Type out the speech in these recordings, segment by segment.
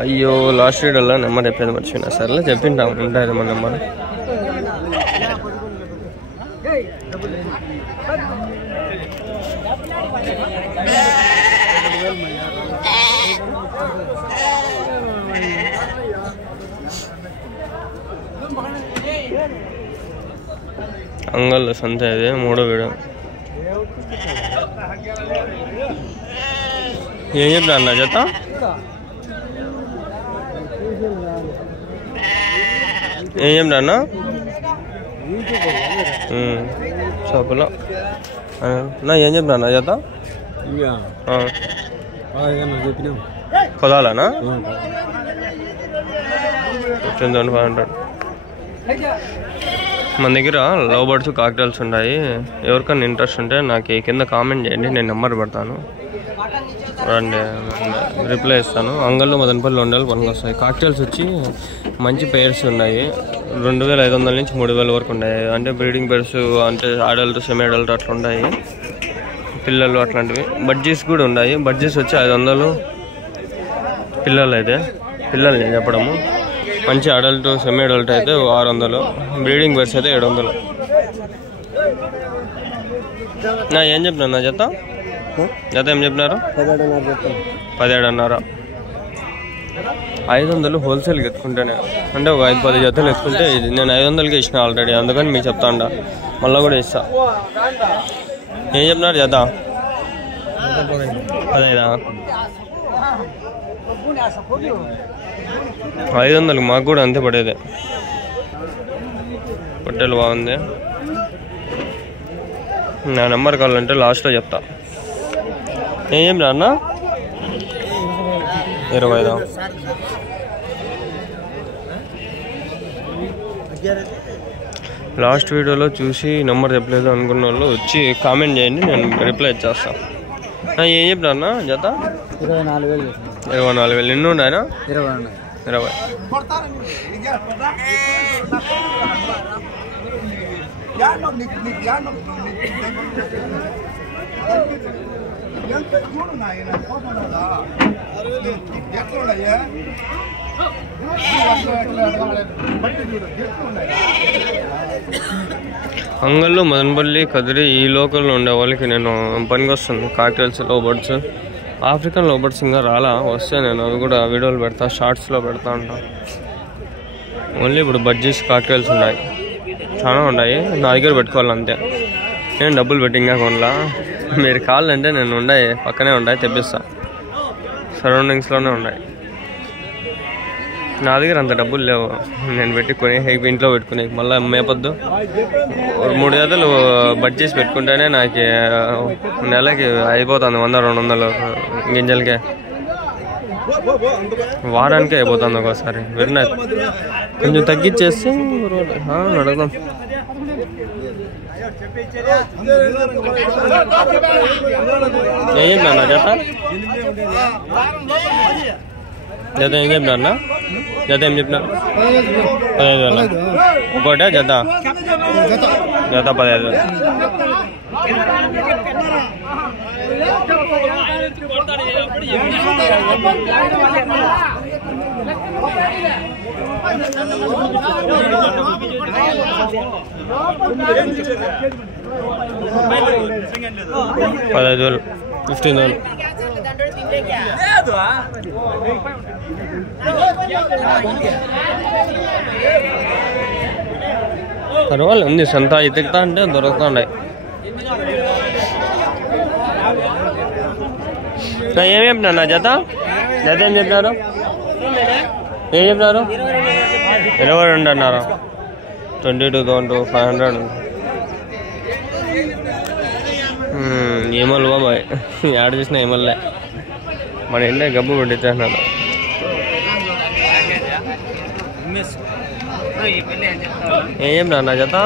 అయ్యో లాస్ట్ వీడియోలో నెంబర్ చెప్పేది మర్చిపోయినా సర్లే చెప్పింటాం ఉంటుంది మన నెంబర్. అంగల్ సంత ఇది 3వ వీడియో. ఏం చెప్పినా అన్న జత? ఏం చెప్పినా అన్న షాపులో నా ఏం చెప్పినా అన్న జత? కొదాలనా 15,500. మన దగ్గర లవ్ బర్డ్స్ కాక్టైల్స్ ఉన్నాయి. ఎవరికన్నా ఇంట్రెస్ట్ ఉంటే నాకు కింద కామెంట్ చేయండి, నేను నెంబర్ పెడతాను, రండి రిప్లై ఇస్తాను. అంగల్లో మదనపల్లి ఉండాలి పనికి వస్తాయి. కాక్టైల్స్ వచ్చి మంచి పేర్స్ ఉన్నాయి. 2,500 నుంచి 3,000 వరకు ఉన్నాయి. అంటే బ్రీడింగ్ పేర్స్, అంటే అడల్ట్ సెమీ అడల్ట్ అట్లా ఉన్నాయి, పిల్లలు అట్లాంటివి. బడ్జీస్ కూడా ఉన్నాయి. బడ్జీస్ వచ్చి 500 పిల్లలు. అయితే పిల్లలు నేను చెప్పడము మంచి అడల్ట్ సెమీ అడల్ట్ అయితే 600, బ్రీడింగ్ బర్డ్స్ అయితే 700. నా ఏం చెప్పినా నా జత? జత ఏం చెప్పినారు? 17,500. 500 హోల్సేల్కి ఎత్తుకుంటేనే, అంటే ఒక 5-10 జతలు ఎత్తుకుంటే ఇది నేను 500కి ఇచ్చిన ఆల్రెడీ, అందుకని మీకు చెప్తా ఉండ, మళ్ళీ కూడా ఇస్తా. ఏం చెప్పినారు జత? 15. 500 మాకు కూడా అంతే పడేది. పొట్టెలు బాగుంది. నా నెంబర్ కావాలంటే లాస్ట్లో చెప్తా. ఏం అన్న? 25. లాస్ట్ వీడియోలో చూసి నెంబర్ చెప్పలేదు అనుకున్న వాళ్ళు వచ్చి కామెంట్ చేయండి, నేను రిప్లై ఇచ్చేస్తాను. ఏం చెప్పినా అన్న జత? 24,000. ఎన్ని ఉన్నాయన? 20. అంగల్లో మదనపల్లి కదిరి ఈ లోకల్లో ఉండే వాళ్ళకి నేను పనికి వస్తుంది. Cocktails, love birds, African love birds ఇంకా రాలా, వస్తే నేను అవి కూడా వీడియోలు పెడతా, షార్ట్స్లో పెడతా ఉంటాను. ఓన్లీ ఇప్పుడు బడ్జీస్ కాక్టైల్స్ ఉన్నాయి, చాలా ఉన్నాయి. నా దగ్గర పెట్టుకోవాలి అంతే. నేను డబ్బులు పెట్టి ఇంకా కొనలా. మీరు కావాలంటే నేను ఉన్నాయి, పక్కనే ఉన్నాయి, తెప్పిస్తా. సరౌండింగ్స్లోనే ఉన్నాయి. నా దగ్గర అంత డబ్బులు లేవు నేను పెట్టుకుని ఇంట్లో పెట్టుకుని మళ్ళీ మేపొద్దు. 3 జతలు బడ్జెట్ పెట్టుకుంటేనే నాకు నెలకి అయిపోతుంది 100-200 గింజలకే. వారానికే అయిపోతుంది ఒకసారి. విన్న కొంచెం తగ్గించేసి అడగదాం. ఏం చెప్పినా జత? జత ఏం చెప్పినా అన్న? జత ఏం చెప్పినా? 15,000. ఒకటే జత? జత 15,000. $15,000 $15,000. పర్వాలేదు ఉంది. సంత ఎత్తుకుతా అంటే దొరుకుతా ఉన్నాయి. ఏం చెప్పినా నా జత? జత ఏం చెప్పినారు? ఏం చెప్పినారు? 22 అన్నారు. 22,500. ఏమల్ బాబాయ్, ఆడ చూసిన ఏమల్లే. మన ఇంట్లో గబ్బు పెట్టించేస్తున్నాను. ఏం చెప్పినా నా జత?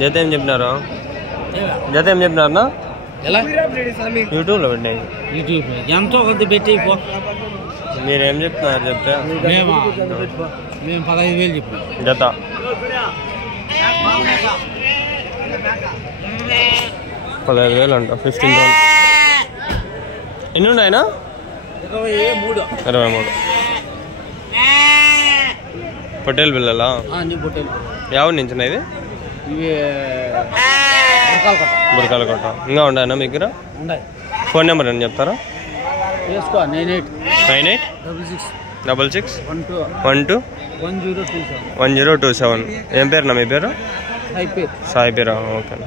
జత ఏం చెప్పినారు? జత ఏం చెప్పినారు? యూట్యూబ్లో పెట్టినాయి. ఎంతో కొద్ది పెట్టి మీరేం చెప్తున్నారు చెప్తే? మేము 15,000 చెప్పినాం జత. $15,000 అంట. 15,000. ఎన్ని ఉన్నాయనా? 23 పొట్టేలు పిల్లలా ఎవరి నుంచి ఇది బురకాల కొట్ట ఇంకా ఉన్నాయన్నా మీ దగ్గర ఫోన్ నెంబర్ అని చెప్తారా 9866121027 ఏం పేరునా మీ పేరు సాయి పేరా ఓకేనా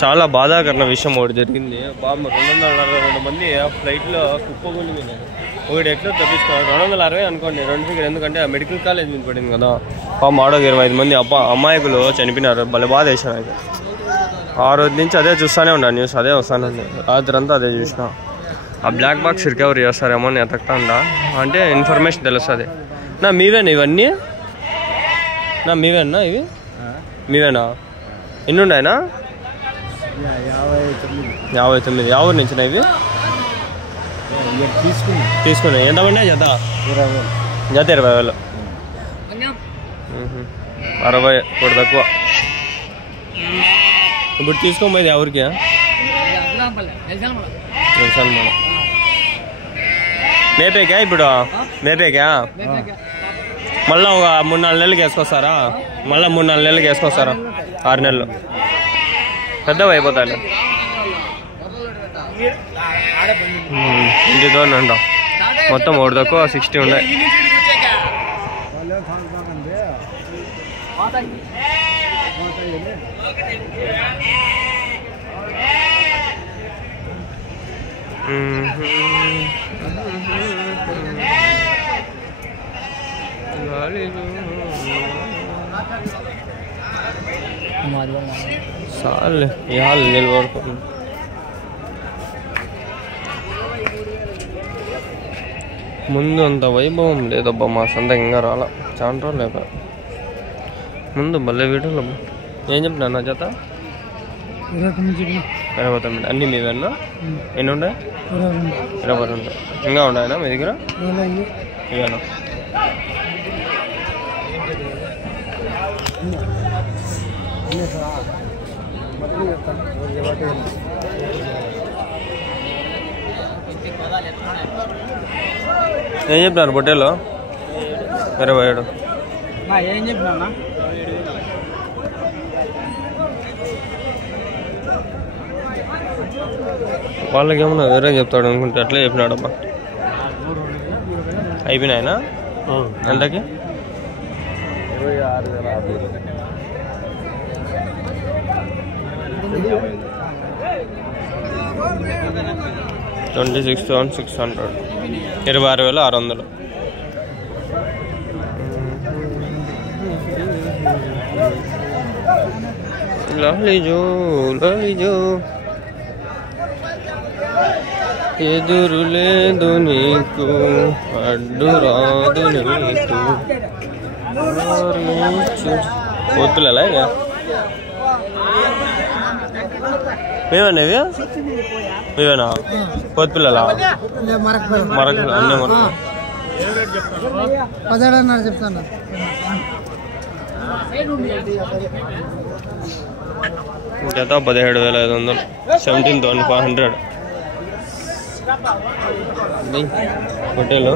చాలా బాధాకరణ విషయం ఒకటి జరిగింది బాబు 262 మంది ఫ్లైట్లో కుప్పగొని ఒకటి ఎట్లా తప్పించుకున్నారు 260 అనుకోండి 2 ఫిగర్ ఎందుకంటే ఆ మెడికల్ కాలేజ్ మీద పడింది కదా పాపం ఆడో 25 మంది అమ్మాయికులు చనిపోయినారు భలే బాధ వేసాను అయితే ఆ రోజు నుంచి అదే చూస్తూనే ఉన్నాను న్యూస్ అదే వస్తానండి రాత్రి అంతా అదే చూసిన ఆ బ్లాక్ బాక్స్ రికవరీ చేస్తారేమో అని ఎతక్తా ఉందా అంటే ఇన్ఫర్మేషన్ తెలుస్తుంది నా మీవేనా ఇవన్నీ నా మీవేనా ఇవి మీవేనా ఎన్ని ఉన్నాయనా 59 ఎవరి నుంచి ఇవి తీసుకున్నా ఎంత పడినా జత 20,000 60 ఇప్పుడు తక్కువ ఇప్పుడు తీసుకోబోయేది ఎవరికి తెలుసాను మనం మేపేకా ఇప్పుడు మేపేకా మళ్ళీ ఒక 3-4 నెలలకి వేసుకొస్తారా మళ్ళీ 3-4 నెలలకి వేసుకొస్తారా 6 నెలలు పెద్దవి అయిపోతాయి ఇంటితో అంట మొత్తం ఒకటి తక్కువ 60 ఉన్నాయి చాలే ఇవాళ నిలబడుకో ముందు అంత వైభవం లేదబ్బా మా సంత ఇంకా రాలా చాలా రోజులు లేక ముందు భలే వీడియోలు ఏం చెప్తున్నా నా చేత 29 అన్నీ మీవేనా ఎన్ని ఉన్నాయి 22 ఇంకా ఉన్నాయనా మీ దగ్గర ఇవేనా ఏం చెప్పినారు పొట్టేలో 27 ఏం చెప్పినా వాళ్ళకి ఏమన్నా వేరే చెప్తాడు అనుకుంటే అట్లే చెప్పినాడబ్బా అయిపోయినాయనా ఎంతకి 26,600 26,600 లాలిజో లాలిజో ఎదురు లేదు నీకు అడ్డు రాదు నీకు పొత్తులలా ఇక మేమన్నా ఇవి ఇవేనా పొత్తులలా మరక అన్నీ మరక 17 చెప్తాను జత 17,500 17,500 హోటల్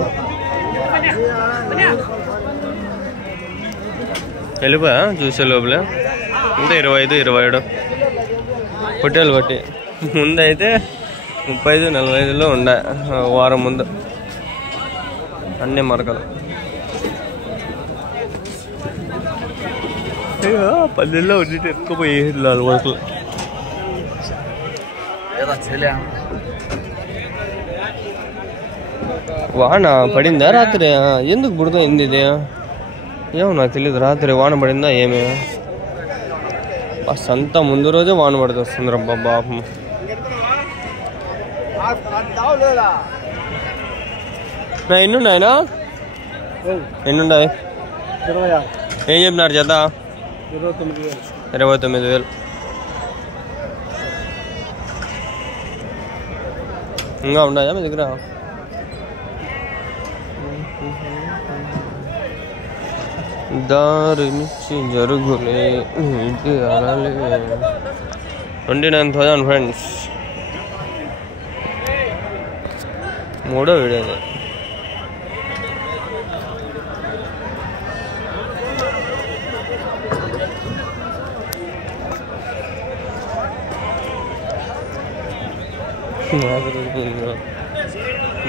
వెళ్ళిపోయా చూసే లోపల ఇంకా 25-27 హోటల్ బట్టి ముందైతే 35-45లో ఉండే వారం ముందు అన్నీ మరకలు పల్లెల్లో ఉండి ఎత్తుకుపోయి 4 వరకులు వాన పడిందా రాత్రి ఎందుకు బుడదైంది ఇది ఏమో నాకు తెలియదు రాత్రి వాన పడిందా ఏమే సంత ముందు రోజే వాన పడితే వస్తుంది రబ్బా బాపం నా ఎన్నున్నాయనా ఎన్నున్నాయి ఏం చెప్పినారు జత 29,000 ఇంకా ఉన్నాయా మీ దగ్గర దారి నుంచి జరుగులే ఇది అనాలి 29,000 ఫ్రెండ్స్ మూడో వీడియో ఇది.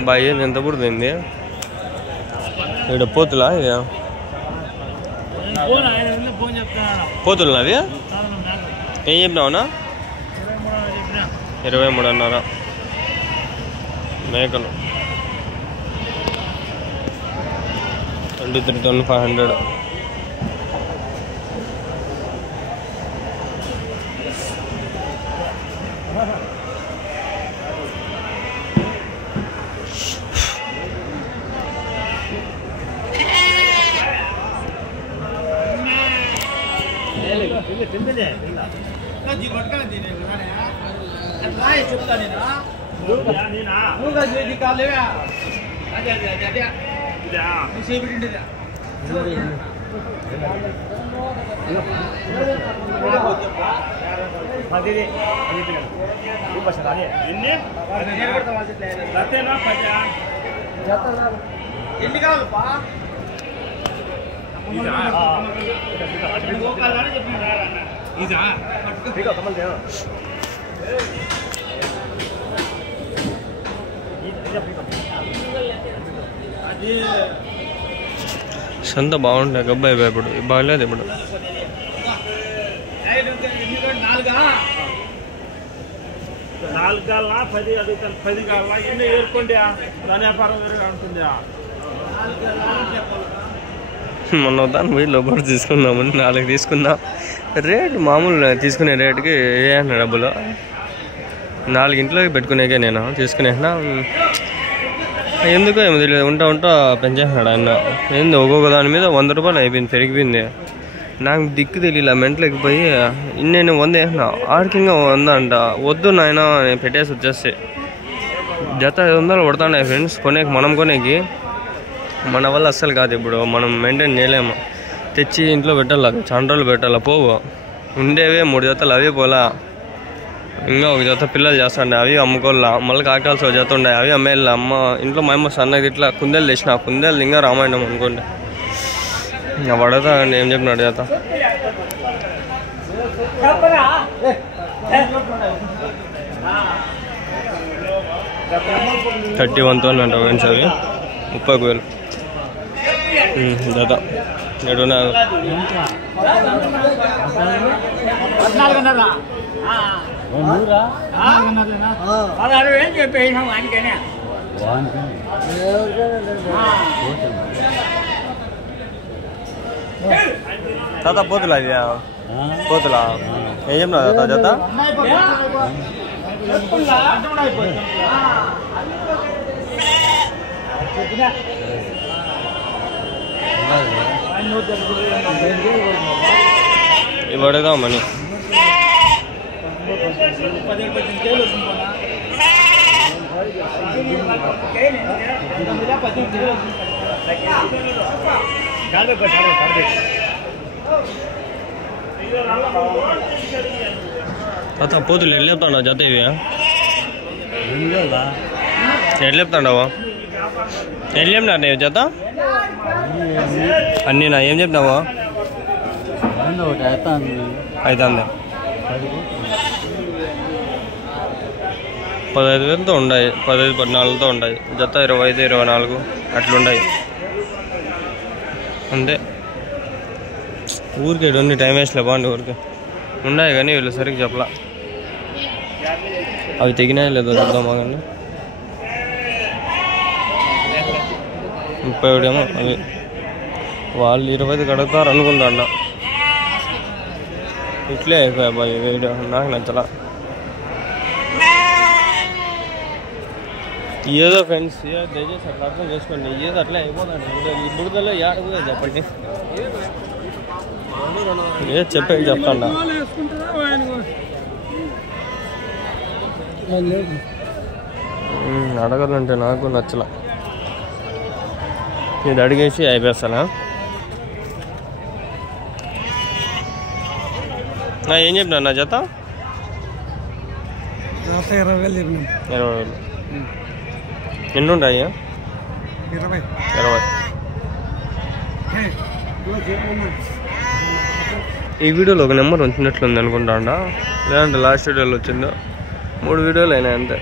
బాయ్ ఎంత పుడుతుంది ఇక్కడ పోతులా ఇది పోతులు అవి ఏం చెప్పినావునా 23.5 మేకలు 23,500. సంత బాగుంటాయి గబ్బాయి ఇప్పుడు బాగలేదు ఇప్పుడు. మొన్న దాన్ని పోయి లోపల తీసుకుందాము 4 తీసుకుందాం. రేటు మామూలు తీసుకునే రేటుకి ఏ అన్న డబ్బులు 4 ఇంట్లోకి పెట్టుకునేకే నేను తీసుకునేసినా. ఎందుకో ఏమో తెలియదు ఉంటా పెంచేసినాడు ఆయన. ఏంది ఒక్కొక్క దాని మీద 100 రూపాయలు అయిపోయింది, పెరిగిపోయింది. నాకు దిక్కు తెలియలే, మెంట్లోకి పోయి నేను 100 వేసిన ఆడికింగా 100 అంట. వద్దు నాయన నేను పెట్టేసి వచ్చేస్తే జత 500 పడుతున్నాయి ఫ్రెండ్స్. మనం కొనేకి మన వల్ల అస్సలు కాదు. ఇప్పుడు మనం మెయింటైన్ చేయలేము. తెచ్చి ఇంట్లో పెట్టాలి, అది చాలా రోజులు పెట్టాలి. పోవు ఉండేవే 3 జతలు అవే పోలా. ఇంకా 1 జత పిల్లలు చేస్తాండే అవి అమ్ముకోవాలా. మళ్ళీ కాకటాల్సి 1 జత ఉండే అవి అమ్మేయాల. ఇంట్లో మా అమ్మ సన్నగా ఇట్లా కుందేలు తెచ్చిన కుందేలు ఇంకా రామాయణం అనుకోండి. ఇంకా పడతా అండి ఏం చెప్పినాడు జత 31,000 అంట ఫ్రెండ్స్. అవి 30,000 జత. ఎడున్నా తాత పోతులా ఇది పోతులా ఏం చెప్పినా తాత జత ఇవ్వడదా మనీ తాత పోతులు ఎట్లా చెప్తాండవు జత ఇవి ఎట్లా చెప్తాండవు ఎట్లా చెప్పినా నేను జత అన్నీనా ఏం చెప్పినావు 500 15,000తో ఉన్నాయి 15-14తో ఉన్నాయి జత 25-24 అట్లున్నాయి అంతే ఊరికే ఇవన్నీ టైం వేస్ట్లే బాగుంది ఊరికే ఉన్నాయి కానీ వీళ్ళు సరిగ్గా చెప్పలా అవి తెగినాయి లేదో చూద్దామా కానీ 31 ఏమో అవి వాళ్ళు 25 కడుగుతారు అనుకుంటా అన్న ఇట్లే అయిపోయాయి వీడియో నాకు నచ్చలా ఏదో ఫ్రెండ్స్ దయచేసి అట్లా అర్థం చేసుకోండి ఏదో అట్లా అయిపోతుంది ఈ బుడదలో ఏడగా చెప్పండి ఏ చెప్పేది చెప్తాండా అడగాలంటే నాకు నచ్చలా ఇది అడిగేసి అయిపోతానా ఏం చెప్పినా నా జత 20,000 20,000 ఎన్ని ఉంటాయి? 20. 20. ఈ వీడియోలో ఒక నెంబర్ వచ్చినట్లుంది అనుకుంటా, లేదంటే లాస్ట్ వీడియోలో వచ్చిందో. 3 వీడియోలు అయినాయి అంతే.